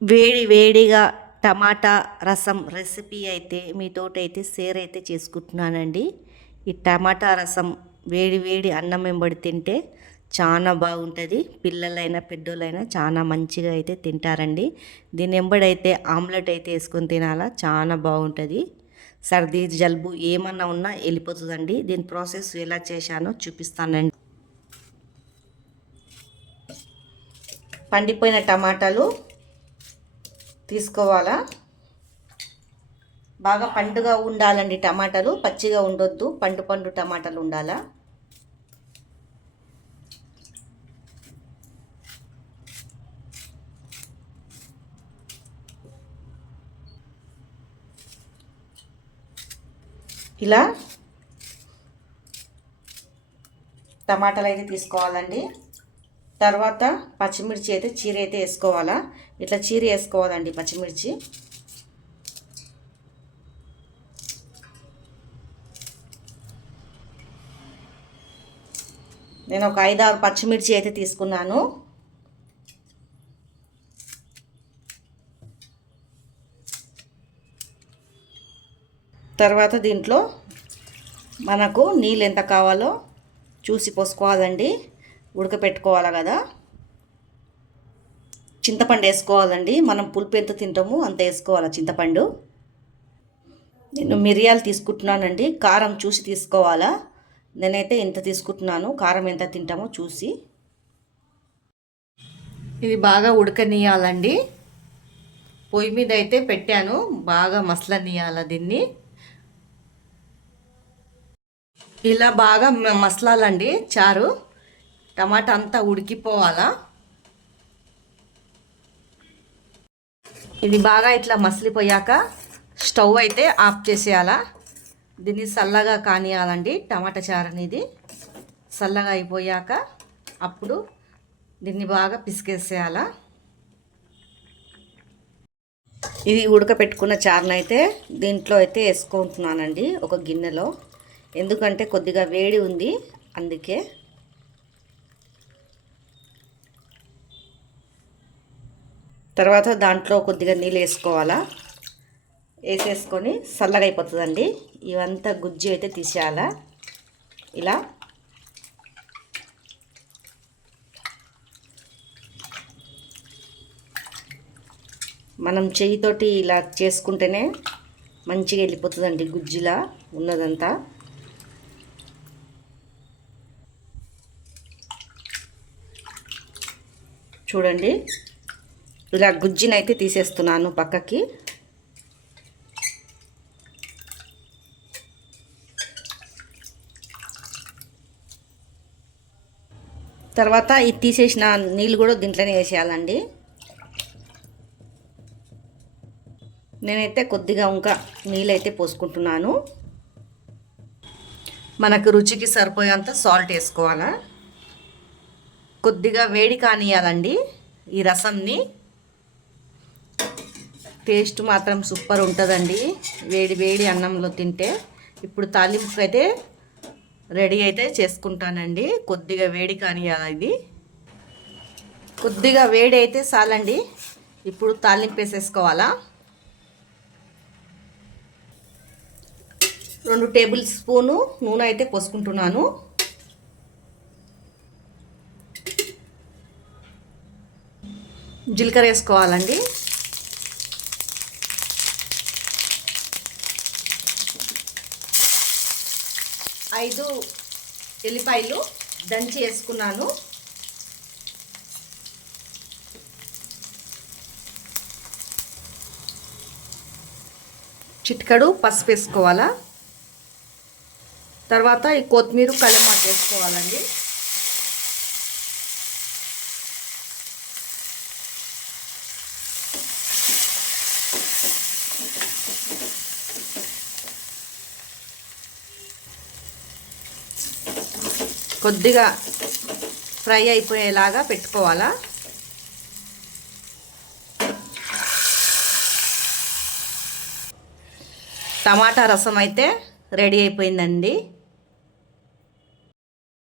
వేడి వేడిగా టమాటా రసం రెసిపీ అయితే మీతోటైతే షేర్ అయితే చేసుకుంటున్నానండి. ఈ టమాటా రసం వేడి వేడి అన్నం వెంబడి తింటే చాలా బాగుంటుంది. పిల్లలైనా పెద్దోళ్ళైనా చాలా మంచిగా అయితే తింటారండి. దీని వెంబడైతే ఆమ్లెట్ అయితే వేసుకొని తినాలా, చాలా బాగుంటుంది. సర్ది జలుబు ఏమన్నా ఉన్నా వెళ్ళిపోతుందండి. దీని ప్రాసెస్ ఎలా చేశానో చూపిస్తానండి. పండిపోయిన టమాటాలు తీసుకోవాలా. బాగా పండుగా ఉండాలండి టమాటాలు, పచ్చిగా ఉండొద్దు. పండు పండు టమాటాలు ఉండాలా. ఇలా టమాటాలు అయితే తీసుకోవాలండి. తర్వాత పచ్చిమిర్చి అయితే చీర అయితే వేసుకోవాలా. ఇట్లా చీర వేసుకోవాలండి పచ్చిమిర్చి. నేను ఒక 5-6 పచ్చిమిర్చి అయితే తీసుకున్నాను. తర్వాత దీంట్లో మనకు నీళ్ళు ఎంత కావాలో చూసి పోసుకోవాలండి. ఉడకపెట్టుకోవాలి కదా. చింతపండు వేసుకోవాలండి. మనం పులుపు ఎంత తింటామో అంత వేసుకోవాలి చింతపండు. నేను మిరియాలు తీసుకుంటున్నానండి. కారం చూసి తీసుకోవాలా. నేనైతే ఇంత తీసుకుంటున్నాను, కారం ఎంత తింటామో చూసి. ఇది బాగా ఉడకనీయాలండి. పొయ్యి మీద అయితే పెట్టాను, బాగా మసలనీయాల దీన్ని. ఇలా బాగా మసలాలండి చారు. టమాటా అంతా ఉడికిపోవాలా. ఇది బాగా ఇట్లా మసిలిపోయాక స్టవ్ అయితే ఆఫ్ చేసేయాలా. దీన్ని చల్లగా కానియాలండి. టమాటా చారు అనేది చల్లగా అయిపోయాక అప్పుడు దీన్ని బాగా పిసికేసేయాలా. ఇది ఉడకపెట్టుకున్న చారును అయితే దీంట్లో అయితే వేసుకుంటున్నానండి ఒక గిన్నెలో. ఎందుకంటే కొద్దిగా వేడి ఉంది అందుకే. తర్వాత దాంట్లో కొద్దిగా నీళ్ళు వేసుకోవాలా. వేసేసుకొని చల్లగా అయిపోతుందండి. ఇవంతా గుజ్జు అయితే తీసేయాలా. ఇలా మనం చెయ్యితోటి ఇలా చేసుకుంటేనే మంచిగా వెళ్ళిపోతుందండి గుజ్జులా ఉన్నదంతా. చూడండి, ఇలా గుజ్జినైతే తీసేస్తున్నాను పక్కకి. తర్వాత ఇది తీసేసిన నీళ్ళు కూడా దీంట్లోనే వేసేయాలండి. నేనైతే కొద్దిగా ఇంకా నీళ్ళైతే పోసుకుంటున్నాను. మనకు రుచికి సరిపోయేంత సాల్ట్ వేసుకోవాలా. కొద్దిగా వేడి కానియాలండి ఈ రసంని. టేస్ట్ మాత్రం సూపర్ ఉంటుందండి వేడి వేడి అన్నంలో తింటే. ఇప్పుడు తాలింపుకి అయితే రెడీ అయితే చేసుకుంటానండి. కొద్దిగా వేడి కానియాలి. ఇది కొద్దిగా వేడి అయితే చాలండి. ఇప్పుడు తాలింపు వేసేసుకోవాలా. 2 టేబుల్ స్పూను నూనె అయితే పోసుకుంటున్నాను. జీలకర్ర వేసుకోవాలండి. ఐదు ఎల్లిపాయలు దంచి వేసుకున్నాను. చిటికెడు పసుపు వేసుకోవాలా. తర్వాత ఈ కొత్తిమీర కలమాకు వేసుకోవాలండి. కొద్దిగా ఫ్రై అయిపోయేలాగా పెట్టుకోవాలా. టమాటా రసం అయితే రెడీ అయిపోయిందండి.